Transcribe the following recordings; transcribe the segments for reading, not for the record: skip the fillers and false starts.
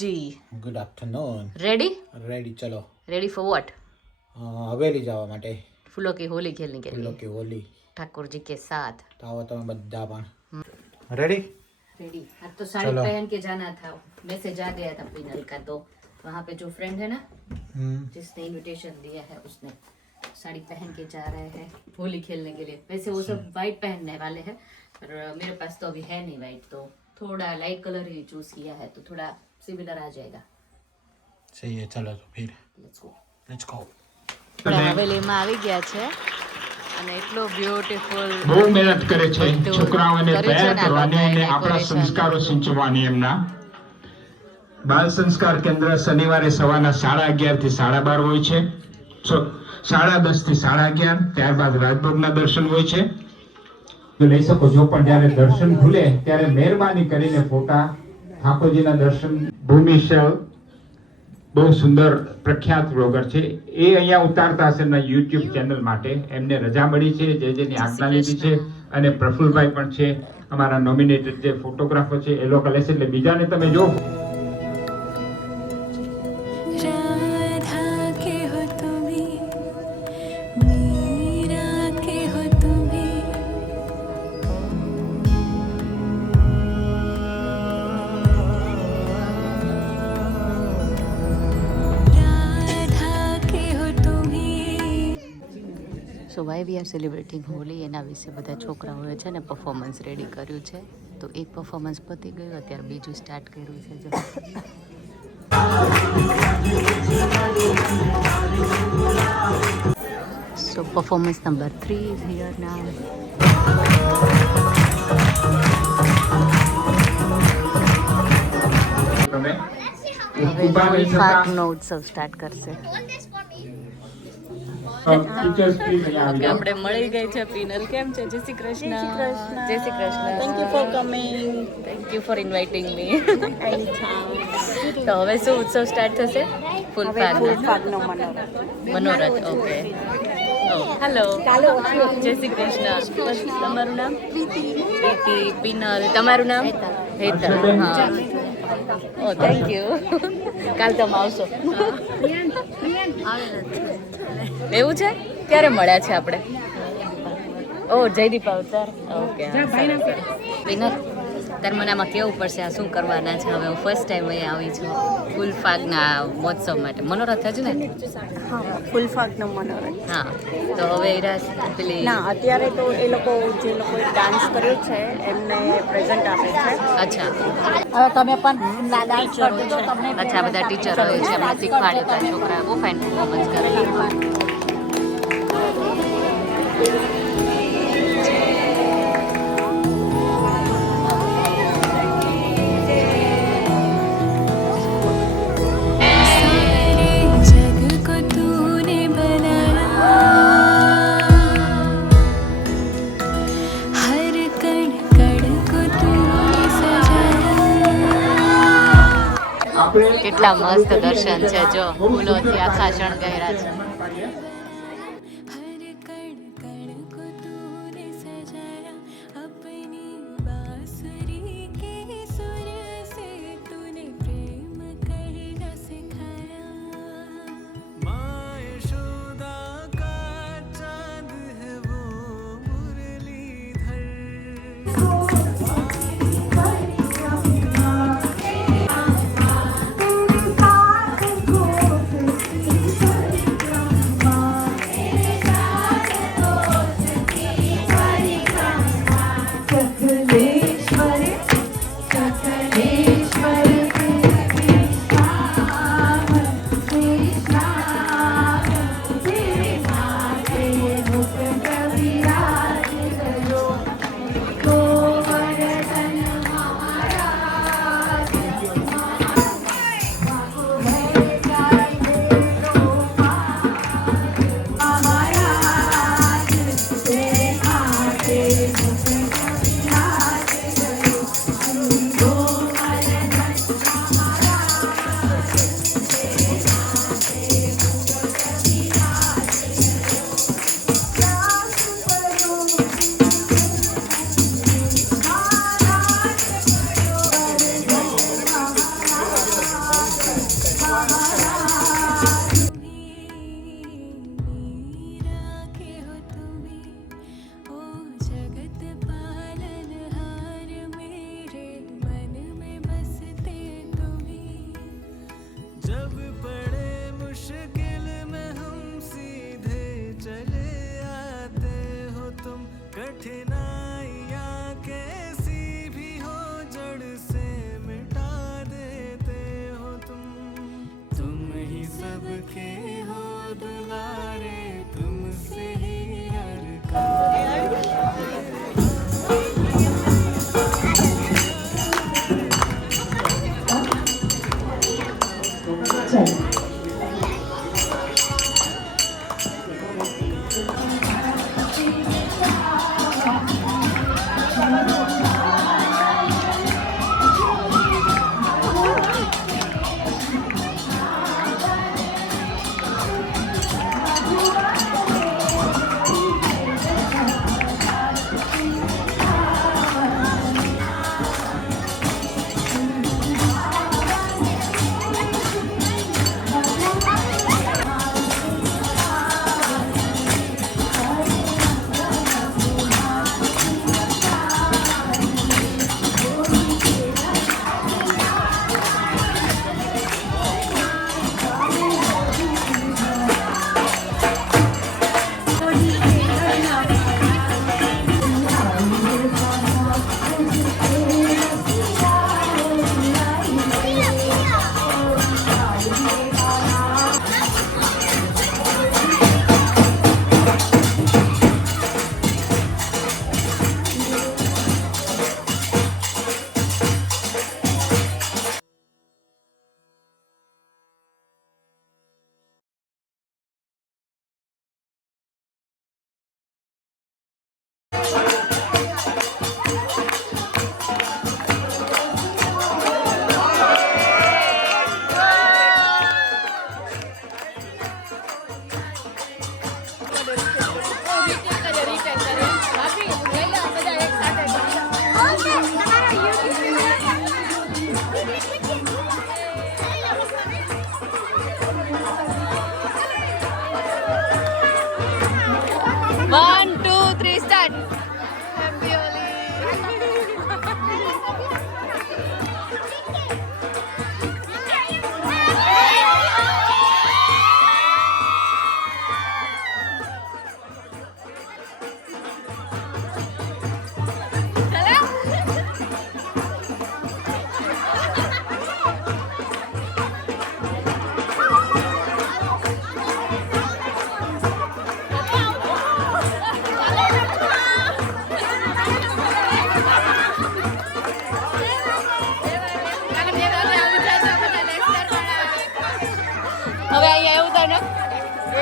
जी good afternoon. Ready ચલો ready for what Haveli જવા માટે. फूलों की होली खेलने के ફૂલો लिए કે હોલી. ठाकुर जी के साथ તો આવો તમે બધા પણ રેડી. रेडी अब तो साड़ी पहन के जाना था मैसेज आ गया था पिनल का तो वहाँ पे जो फ्रेंड है ना जिसने इनविटेशन दिया है उसने साड़ी पहन के जा रहे हैं होली खेलने के लिए वैसे वो सब वाइट पहनने वाले हैं पर मेरे पास तो अभी है नहीं वाइट तो थोड़ा लाइट कलर ही चूज किया है तो थोड़ा सिमिलर आ जाएगा સહી હે. ચલો તો ફિર लेट्स गो લેટ્સ ગો. હવેલીમાં આવી ગયા છે અને એટલો બ્યુટીફુલ બહુ મહેનત કરે છે છોકરાઓને તૈયાર કરવાની અને આપણા સંસ્કારો સિંચવાની. એમના બાલ સંસ્કાર કેન્દ્ર શનિવારે સવારના 11:30 થી 12:30 હોય છે, 10:30 થી 11:30. ત્યારબાદ રાજભોગના દર્શન હોય છે. તો લઈ શકો છો, પણ જ્યારે દર્શન ખુલે ત્યારે મહેરબાની કરીને ફોટા ઠાકોરજીના દર્શન. ભૂમિશલ બહુ સુંદર પ્રખ્યાત બ્લોગર છે, એ અહીંયા ઉતારતા હશે એમના યુટ્યુબ ચેનલ માટે. એમને રજા મળી છે, જેની આજ્ઞા લીધી છે. અને પ્રફુલભાઈ પણ છે અમારા નોમિનેટેડ જે ફોટોગ્રાફર છે એ લોકો લેશે, એટલે બીજાને તમે જો. So why we are celebrating Holi એના વિશે બધા છોકરાઓએ છે ને પરફોર્મન્સ રેડી કર્યું છે. તો એક પરફોર્મન્સ પતી ગયું, અત્યારે બીજું સ્ટાર્ટ કર્યું છે. જો સો પરફોર્મન્સ નંબર 3 ઇઝ હિયર નાઉ. હવે ફાગનો ઉત્સવ સ્ટાર્ટ કરશે. આપણે મળી ગઈ છે પિનલ. કેમ છે? જય શ્રી કૃષ્ણ. જય Shri Krishna. Thank you for coming. Thank you for inviting મી. તો હવે શું ઉત્સવ સ્ટાર્ટ થશે? ફૂલ ફાગનો મનોરથ. ઓકે. હેલો, જય શ્રી કૃષ્ણ. તમારું નામ? પ્રીતિ. પિનલ. તમારું નામ? હેતલ. હા. ઓ થેન્ક યુ. કાલ તમે આવશો. એવું છે? ક્યારે મળ્યા છે આપણે? ઓ જયદીપ અવતાર. ઓકે. વિનર તારે મને આમાં કેવું પડશે આ શું કરવાના છે? હવે હું ફર્સ્ટ ટાઈમ અહીંયા આવી છું ફૂલ ફાગના મહોત્સવ માટે. મનોરથ જ ને? હા, ફૂલ ફાગનો મનોરથ. હા, તો હવે પેલી ના, અત્યારે તો એ લોકો જે લોકોએ ડાન્સ કર્યો છે એમને પ્રેઝન્ટ આપે છે. અચ્છા હવે તમે પણ ડાન્સ કરજો તો તમને. અચ્છા, બધા ટીચરો હોય છે એમને શીખવાડ્યું હતા. છોકરા બહુ ફાઇન પરફોર્મન્સ કરે. કેટલા મસ્ત દર્શન છે. જો ફૂલોથી આખા શણગાર્યા છે.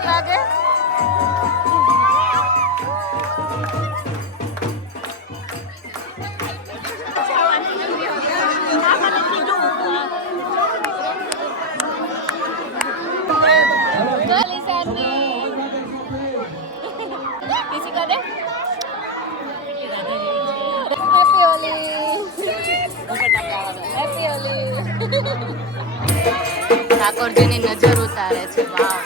1 વાગે किसी का दे हैप्पी होली हैप्पी होली ઠાકોરજીની નજર ઉતારે છે વાવ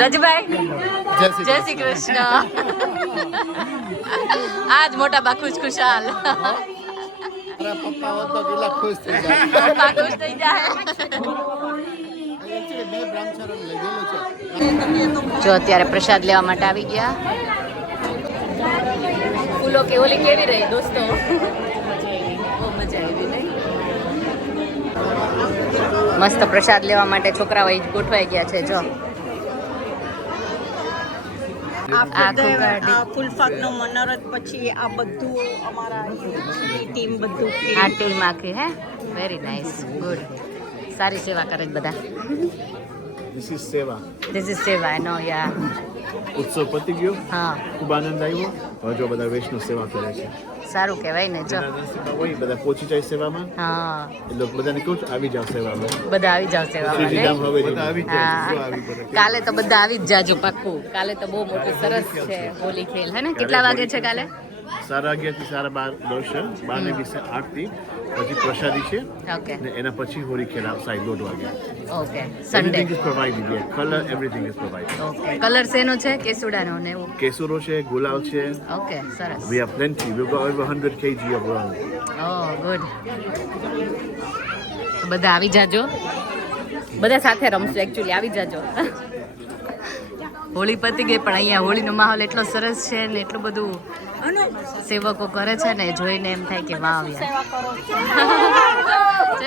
રજભાઈ જય શ્રી કૃષ્ણ આજ મોટા બા ખુશખુશાલ પપ્પા હોત તો કેટલા ખુશ થઈ જાય પપ્પા ખુશ થઈ જાય જો અત્યારે પ્રસાદ લેવા માટે આવી ગયા ફૂલો કે ઓલી કેવી રહી દોસ્તો બહુ મજા આવી નહીં મસ્ત પ્રસાદ લેવા માટે છોકરાઓ ગોઠવાઈ ગયા છે જો ફૂલફાકનો મનોરથ પછી આ બધું અમારા ટીમ બધું આ ટીમ આખી હે વેરી નાઇસ ગુડ સારી સેવા કરે છે બધા This is સેવા. This is સેવા આઈ નો યા ઉત્સવ પતી ગયો, હા ખૂબ આનંદ આવ્યો. હવે જો બધા વૈષ્ણવ સેવા કરે છે. સારું કહેવાય ને જો એના નસીબમાં હોય બધા પહોંચી જાય સેવામાં. હા એટલે બધાને કહું છું આવી જાવ સેવામાં. બધા આવી જાવ સેવા શ્રીરામ માટે હવે બધા આવી જાય હા. જો આવી પડે. કાલે તો બધા આવી જ જાજો પાક્કું કાલે તો બહુ મોટું સરસ છે હોલી ખેલ હે ને કેટલા વાગે છે કાલે 11:30 થી 12:30 દર્શન, 12:20 આરતી, પછી પ્રસાદી છે ઓકે ને એના પછી હોળી ખેલ આઉટસાઇડ 1:30 વાગે. Okay Sunday Everything is provided here. Color, everything is provided. Okay colour શેનો છે કેસુડાનો ને એવું કેસુરો છે, ગુલાલ છે. ઓકે સરસ We have plenty. We've got over 100 kg of rum. Oh good બધા આવી જાજો બધા સાથે રમશું એકચ્યુઅલી આવી જાજો હોળી પતી ગઈ પણ અહીંયા હોળીનો માહોલ એટલો સરસ છે ને એટલું બધું સેવકો કરે છે ને જોઈને એમ થાય કે વાહ જય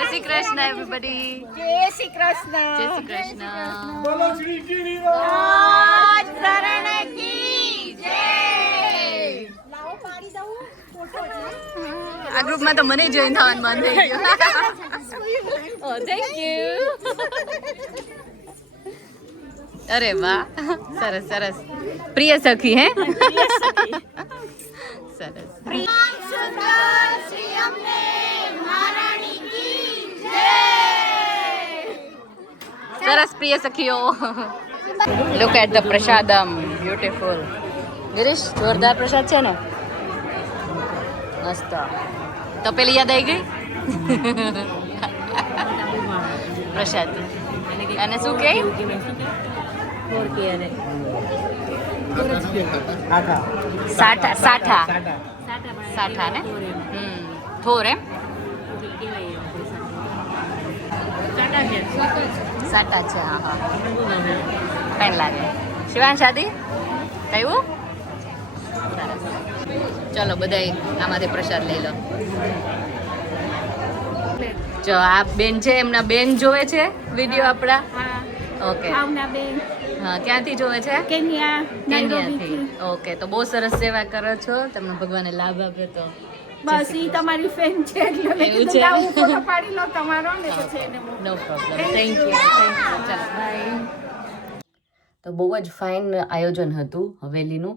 શ્રી કૃષ્ણ એવરીબડી જય શ્રી કૃષ્ણ જય શ્રી કૃષ્ણ આ ગ્રુપમાં તો મને જોઈન થવાનું મન થઈ ગયું ઓ થેન્ક યુ અરે વાહ સરસ સરસ પ્રિય સખી હે સરસ સરસ પ્રિય સખીઓ look at the prasadam beautiful Girish જોરદાર પ્રસાદ છે ને મસ્ત તો પેલી યાદ આવી ગઈ પ્રસાદ અને શું કે સાઠા સાઠા સાઠા ને થોર એમ સાટા છે હા હા પેન લાગે શિવાન શાદી કયું ચલો બધાય આમાંથી પ્રસાદ લઈ લો. જો આ બેન છે, એમના બેન જોવે છે વિડીયો આપણા. ઓકે, હા, ક્યાંથી જોવે છે? કેન્યાથી. ઓકે, તો બહુ સરસ સેવા કરો છો, તમને ભગવાને લાભ આપ્યો. તો બસ ઈ તમારી ફેન છે એટલે મેં એવું કીધું છે? લાવું ફોટો પાડી લો તમારો ને પછી એને નો પ્રોબ્લેમ, થેન્ક યુ. ચાલો બાય. તો બહુ જ ફાઇન આયોજન હતું હવેલીનું.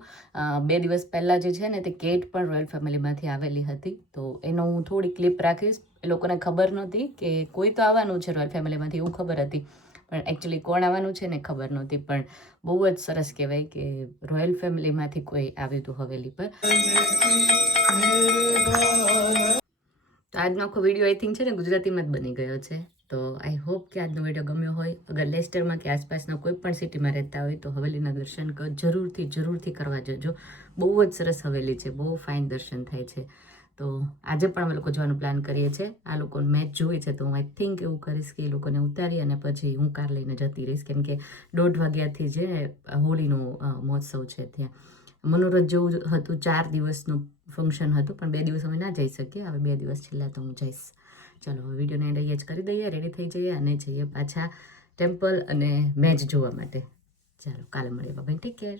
2 દિવસ પહેલાં જે છે ને તે કેટ પણ રોયલ ફેમિલીમાંથી આવેલી હતી, તો એનો હું થોડી ક્લિપ રાખીશ. એ લોકોને ખબર નહોતી કે કોઈ તો આવવાનું છે રોયલ ફેમિલીમાંથી, એવું ખબર હતી, પણ એકચ્યુઅલી કોણ આવવાનું છે ને ખબર નહોતી. પણ બહુ જ સરસ કહેવાય કે રોયલ ફેમિલીમાંથી કોઈ આવ્યું હતું હવેલી પર. તો આજનો આખો વિડીયો આઈ થિંક છે ને ગુજરાતીમાં જ બની ગયો છે. તો આઈ હોપ કે આજનો વિડીયો ગમ્યો હોય. અગર લેસ્ટરમાં કે આસપાસના કોઈ પણ સિટીમાં રહેતા હોય તો હવેલીના દર્શન જરૂરથી કરવા જજો. બહુ જ સરસ હવેલી છે, બહુ ફાઇન દર્શન થાય છે. તો આજે પણ અમે લોકો જવાનું પ્લાન કરીએ છીએ. આ લોકોને મેચ જોઈ છે, તો હું આઈ થિંક એવું કરીશ કે એ લોકોને ઉતારી અને પછી હું કાર લઈને જતી રહીશ, કેમ કે 1:30 વાગ્યાથી જે હોળીનો મહોત્સવ છે ત્યાં મનોરથ જેવું હતું. 4 દિવસનું ફંક્શન હતું, પણ 2 દિવસ અમે ના જઈ શકીએ. હવે 2 દિવસ છેલ્લા તો હું જઈશ. ચાલો હવે વિડીયોને એન્ડ અહીંયા જ કરી દઈએ, રેડી થઈ જઈએ અને જઈએ પાછા ટેમ્પલ અને મેચ જોવા માટે. ચાલો કાલે મળીએ, બાય, ટેક કેર.